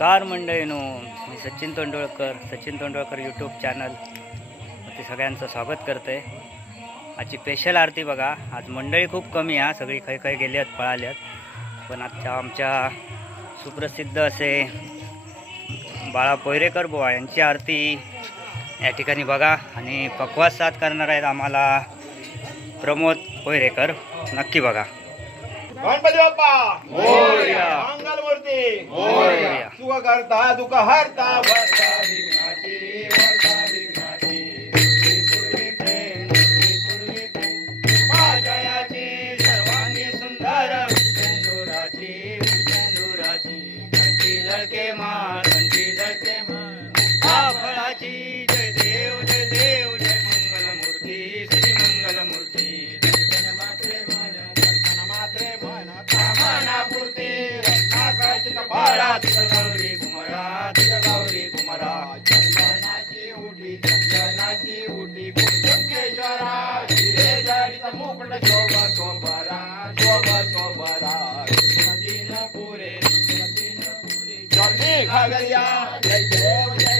नमस्कार मंडळीनो मी सचिन तोंडोळकर सचिन तोंडोळकर यूट्यूब चॅनल ते सगळ्यांचं स्वागत करते आजची स्पेशल आरती बघा. आज मंडळी खूप कमी हा. सगळी काही काही गेली आहेत पळाली आहेत. पण आजच्या आमच्या सुप्रसिद्ध असे बाळा पोयरेकर बुवा यांची आरती या ठिकाणी बघा आणि पकवास साथ करणार आहेत आम्हाला प्रमोद पोयरेकर. नक्की बघा. गणपती बाप्पा मोरया. मंगल मूर्ती मोरया. सुख करता दुःख हरता गौरी कुमारा तुझ गौरी कुमारा चंदनाची उठी चंदनाची उठी कुंकेश्वरा हिरे जडित मुकुट शोभा शोभरा शोभा शोभरा कृष्ण दिन पुरे कृष्ण दिन पुरे. जय घागरिया जय देव जय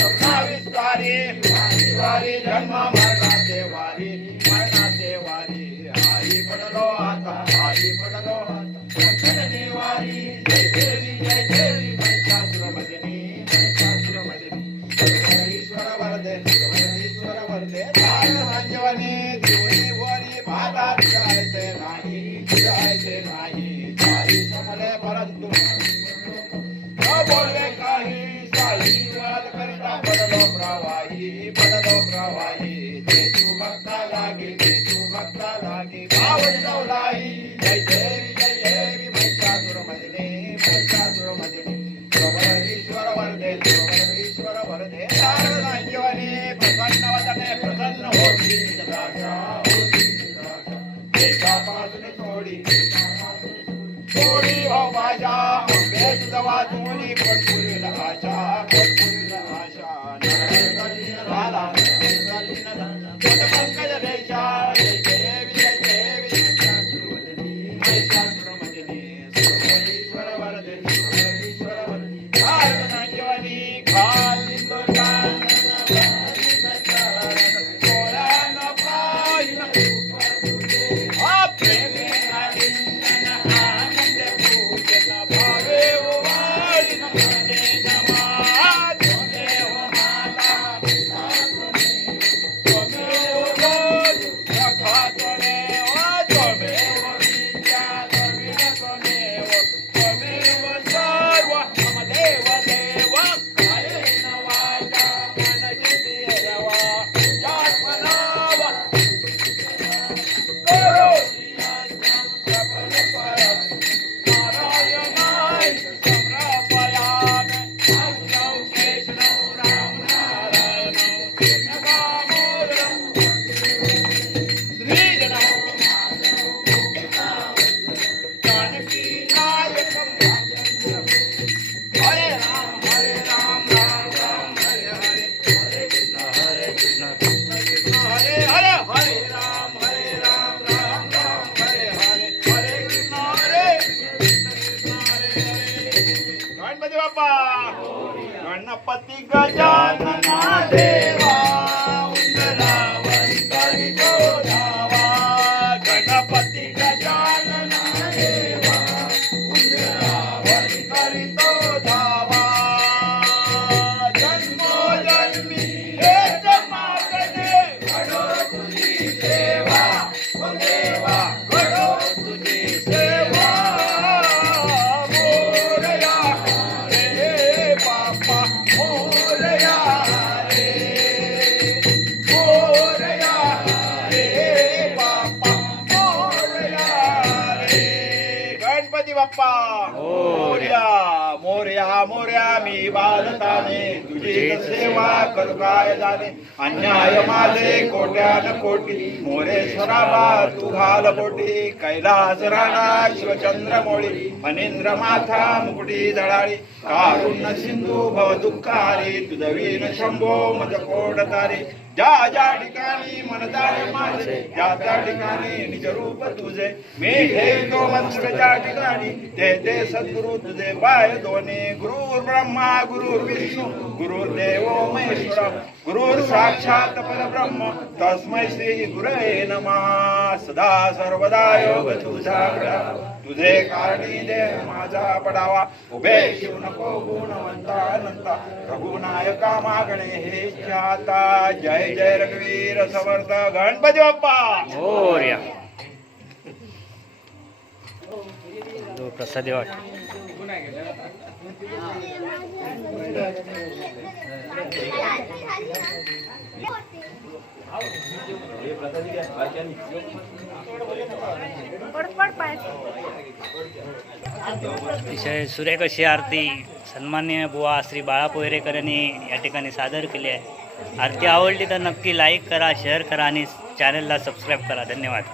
वंशाय सजना जन्म मरणाचे वारी मरणाचे वारी आई पडलो आता आई पडलो आता. वारी जय देवी जय देवी महिषासुर मदिनी महिषासुर मदिनी ईश्वर वरदे ईश्वर वरदे काय संजीवनी जीवनी वरी भाता जायचे नाही जायचे नाही प्रसन्न वदने प्रसन्न होती संजीवनी Deus. बाप्पा. मोर्या मोर्या मोर्या मी बालताने तुझी सेवा करू काय जाणे? अन्याय माझे कोट्यान कोटी मोरेश्वरा बा तू घाल पोटी कैलास राणा शिवचंद्र मोळी मनिंद्र माथा मुकुटी दळाळी कारुण्य सिंधू भव दुःखारी तुझवीन शंभो मज कोड तारी ज्या ज्या ठिकाणी मन जाणे माझे त्या त्या ठिकाणी निज रूप तुझे. मी ठेवतो मंत्रच्या ठिकाणी ते ते सद्गुरु तुझे पाय दोन्ही गुरुर ब्रह्मा गुरुर विष्णू गुरुर देवो महेश्वर गुरुर साक्षात परब्रह्म. तस्मै श्री गुरवे नमः. सदा सर्वदा योग तुझा तुझे कारणी दे माझा पडावा. उभे शिव नको गुणवंता अनंता. रघुनायका मागणे हे ख्याता जय जय रघुवीर समर्थ गणपती बाप्पा. मोर्या. जो प्रसादी वाट. अतिशय सुरेख अशी आरती सन्माननीय बुवा श्री बाळा पोहेरेकर यांनी या ठिकाणी सादर केली आहे. आरती आवडली तर नक्की लाईक करा शेअर करा आणि चॅनलला सबस्क्राईब करा. धन्यवाद.